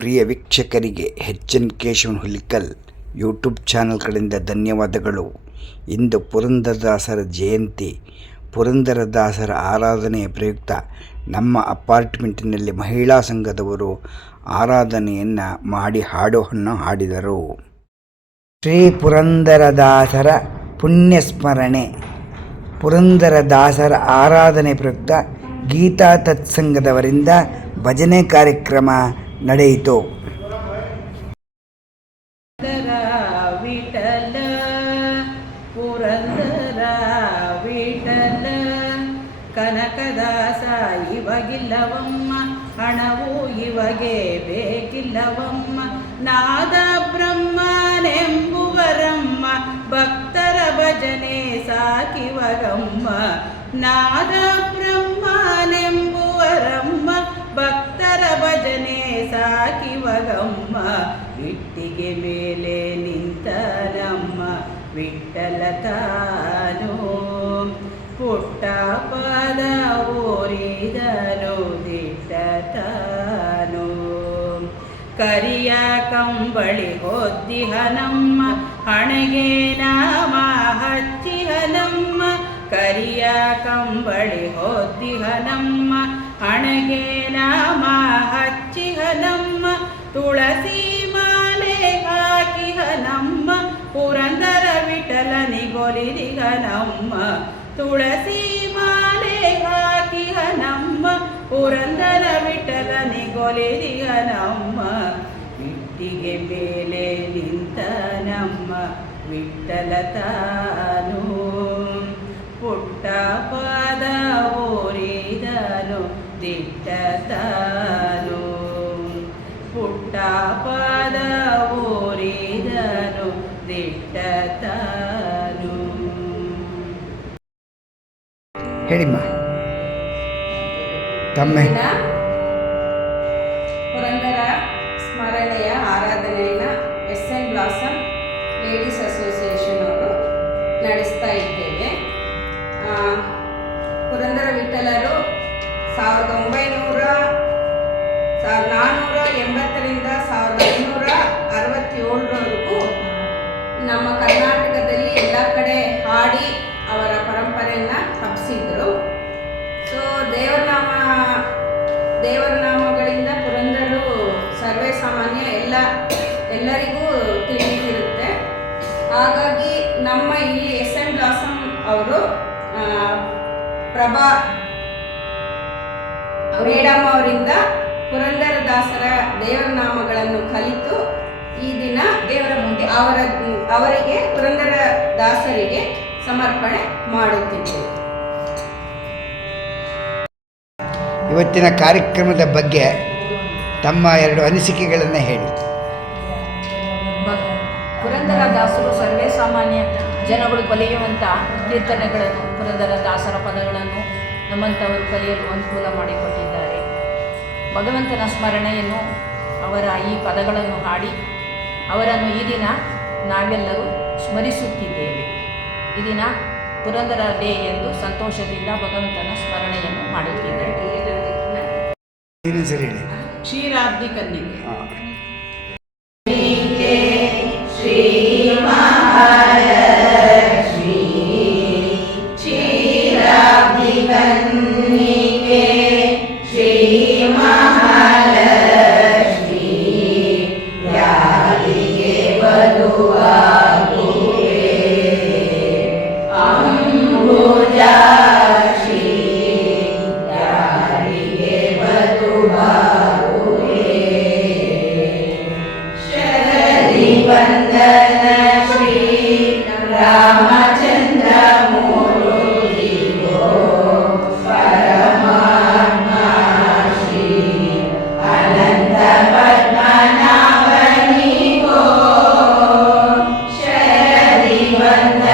ಪ್ರಿಯ ವೀಕ್ಷಕರಿಗೆ H N Keshavan Hulikal YouTube channel ಕಡೆಯಿಂದ ಧನ್ಯವಾದಗಳು. ಇಂದು ಪುರಂದರದಾಸರ ಜಯಂತಿ. ಪುರಂದರದಾಸರ ಆರಾಧನೆಯ ಪ್ರಯುಕ್ತ ನಮ್ಮ ಅಪಾರ್ಟ್ಮೆಂಟಿನಲ್ಲಿ ಮಹಿಳಾ ಸಂಘದವರು ಆರಾಧನೆಯನ್ನು ಮಾಡಿ ಹಾಡನ್ನು ಹಾಡಿದರು. ಶ್ರೀ ಪುರಂದರದಾಸರ ಪುಣ್ಯಸ್ಮರಣೆ. ಪುರಂದರದಾಸರ ಆರಾಧನೆ ಪ್ರಯುಕ್ತ ಗೀತಾ ತತ್ಸಂಗದವರಿಂದ ಭಜನೆ ಕಾರ್ಯಕ್ರಮ ನಡೆಯಿತು. ವಿಠಲ, ಪುರಂದರ ವಿಠಲ, ಕನಕದಾಸ ಇವಗಿಲ್ಲವಮ್ಮ, ಹಣವು ಇವಗೆ ಬೇಕಿಲ್ಲವಮ್ಮ, ನಾದ ಬ್ರಹ್ಮನೆಂಬುವರಮ್ಮ, ಭಕ್ತರ ಭಜನೆ ಸಾಕಿವರಮ್ಮ, ನಾದ ಇಟ್ಟಿಗೆ ಮೇಲೆ ನಿಂತ ನಮ್ಮ ವಿಠಲ ತಾನು ಪುಟ್ಟ ಪದ ಓರಿದನು, ದಿಟ್ಟ ತಾನು. ಕರಿಯ ಕಂಬಳಿ ಹೊದ್ದಿಹನಮ್ಮ, ಹಣೆಗೆ ನಾಮ ಹಚ್ಚಿಹನಮ್ಮ. ಕರಿಯ ಕಂಬಳಿ ಹೊದ್ದಿಹನಮ್ಮ, ಹಣೆಗೆ ನಾಮ ಹಚ್ಚಿಹನಮ್ಮ. ತುಳಸಿ ವಿಠಲನಿಗೊಲಿರಿಗನಮ್ಮ ತುಳಸಿ ಮಾಲೆ ಹಾಕಿಹನಮ್ಮ ಪುರಂದರ ವಿಠಲನಿಗೊಲಿರಿಗನಮ್ಮ ಇಟ್ಟಿಗೆ ಮೇಲೆ ನಿಂತ ನಮ್ಮ ವಿಠಲ ತಾನು. ಪುಟ್ಟ ಪಾದ ಓರಿದನು ದಿಟ್ಟ ತಾನು. ಪುಟ್ಟ ಪಾದ ಓರಿದನು ದಿಟ್ಟ ತಾನು ಹೇಳಿಮ್ಮ. ತಮ್ಮ. ಪುರಂದರ ಸ್ಮರಣೆಯ ಆರಾಧನೆಯನ್ನು S N blossom ladies association ಅವರು ನಡೆಸ್ತಾ ಇದ್ದೇವೆ. ಪುರಂದರ ವಿಠಲರು ಸಾವಿರದ ಒಂಬೈನೂರ ಸಾವಿರದ ನಾನ್ನೂರ ಎಂಬತ್ತರಿಂದ ಪ್ರಭಾ ಮೇಡಮ್ ಅವರಿಂದ ಪುರಂದರದಾಸರ ದೇವರ ನಾಮಗಳನ್ನು ಕಲಿತು ಈ ದಿನ ದೇವರ ಮುಂದೆ ಅವರ ಅವರಿಗೆ ಪುರಂದರ ದಾಸರಿಗೆ ಸಮರ್ಪಣೆ ಮಾಡುತ್ತಿದ್ದೇವೆ. ಇವತ್ತಿನ ಕಾರ್ಯಕ್ರಮದ ಬಗ್ಗೆ ತಮ್ಮ ಎರಡು ಅನಿಸಿಕೆಗಳನ್ನು ಹೇಳಿ. ಪುರಂದರ ದಾಸರು ಸರ್ವೇ ಸಾಮಾನ್ಯ ಜನಗಳು ಕಲಿಯುವಂಥ ಕೀರ್ತನೆಗಳನ್ನು ಪುರಂದರ ದಾಸರ ಪದಗಳನ್ನು ನಮ್ಮಂಥವರು ಕಲಿಯಲು ಅನುಕೂಲ ಮಾಡಿಕೊಟ್ಟಿದ್ದಾರೆ. ಭಗವಂತನ ಸ್ಮರಣೆಯನ್ನು ಅವರ ಈ ಪದಗಳನ್ನು ಹಾಡಿ ಅವರನ್ನು ಈ ದಿನ ನಾವೆಲ್ಲರೂ ಸ್ಮರಿಸುತ್ತಿದ್ದೇವೆ. ಈ ದಿನ ಪುರಂದರ ಡೇ ಎಂದು ಸಂತೋಷದಿಂದ ಭಗವಂತನ ಸ್ಮರಣೆಯನ್ನು ಮಾಡುತ್ತಿದ್ದೇವೆ. ಕ್ಷೀರಾಬ್ಧಿ ಸರಿ one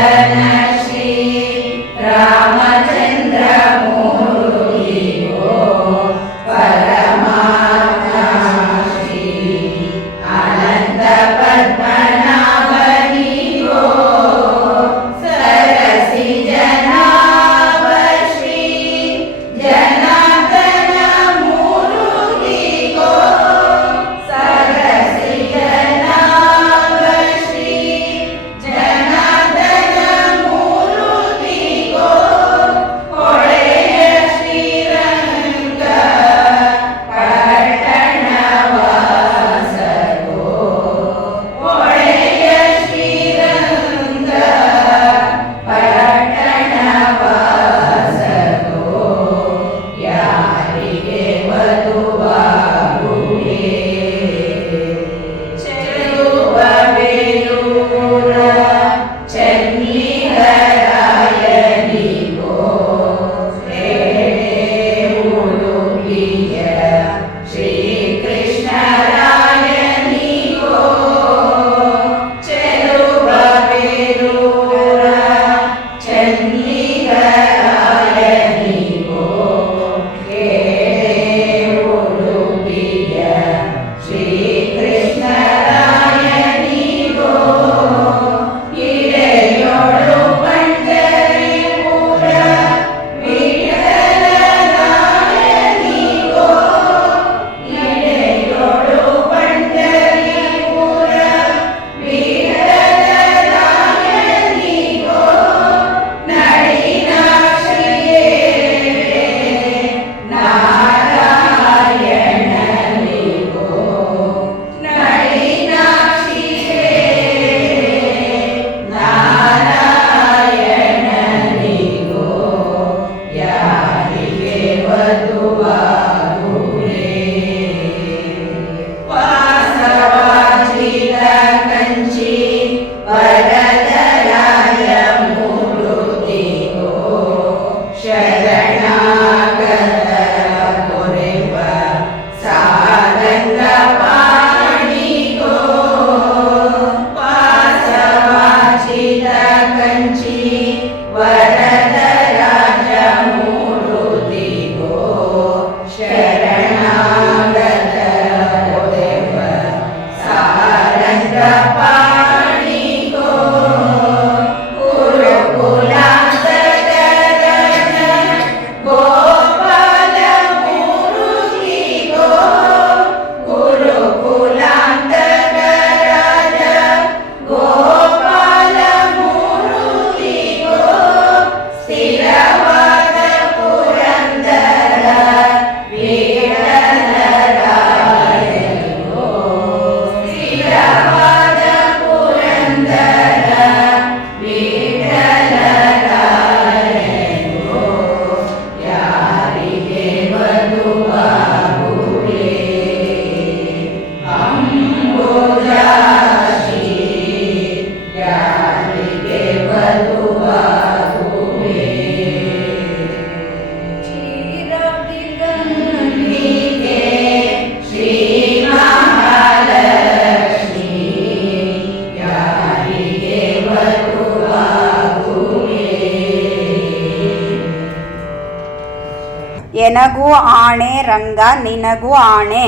ಎನಗೂ ಆಣೆ ರಂಗ ನಿನಗೂ ಆಣೆ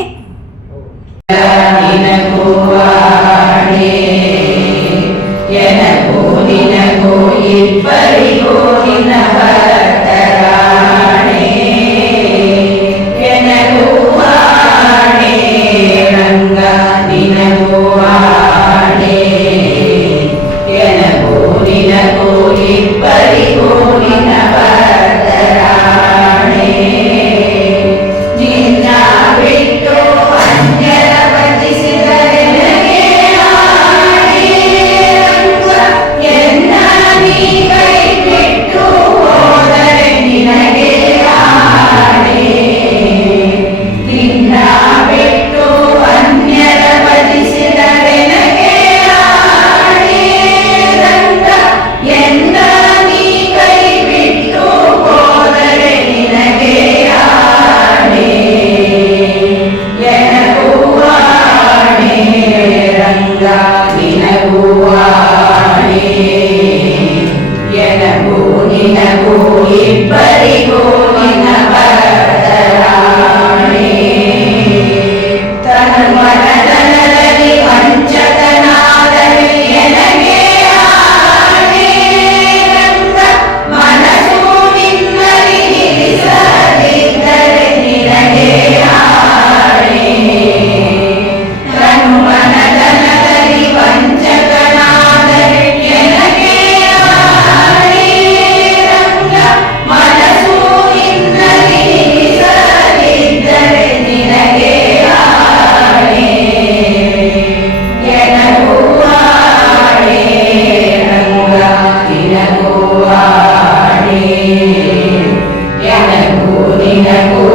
looking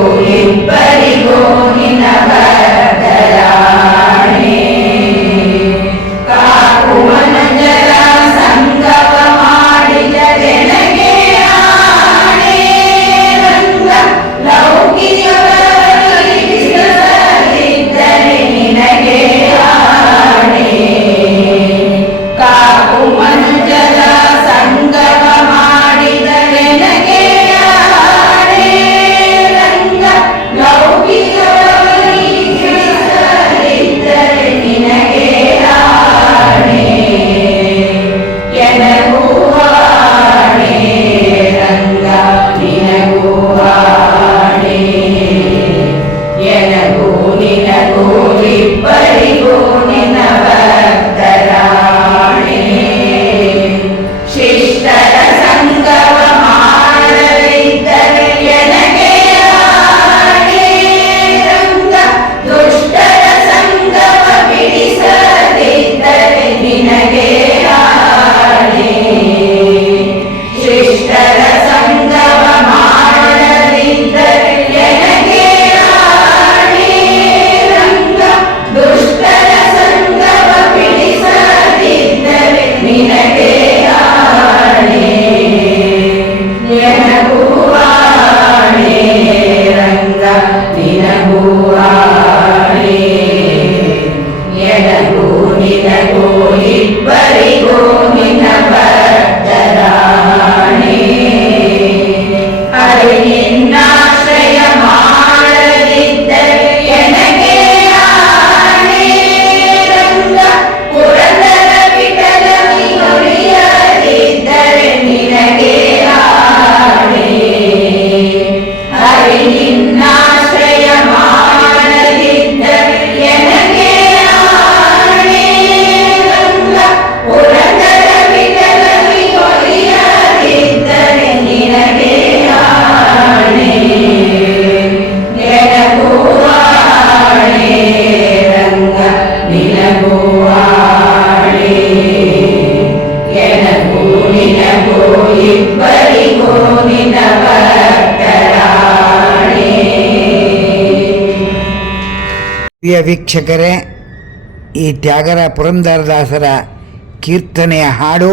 ಪ್ರಿಯ ವೀಕ್ಷಕರೇ, ಈ ತ್ಯಾಗರ ಪುರಂದರದಾಸರ ಕೀರ್ತನೆಯ ಹಾಡು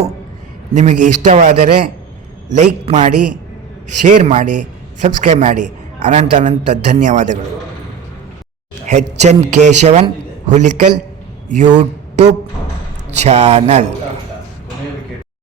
ನಿಮಗೆ ಇಷ್ಟವಾದರೆ ಲೈಕ್ ಮಾಡಿ, ಶೇರ್ ಮಾಡಿ, ಸಬ್ಸ್ಕ್ರೈಬ್ ಮಾಡಿ. ಅನಂತ ಅನಂತ ಧನ್ಯವಾದಗಳು. H N Keshavan Hulikal YouTube channel.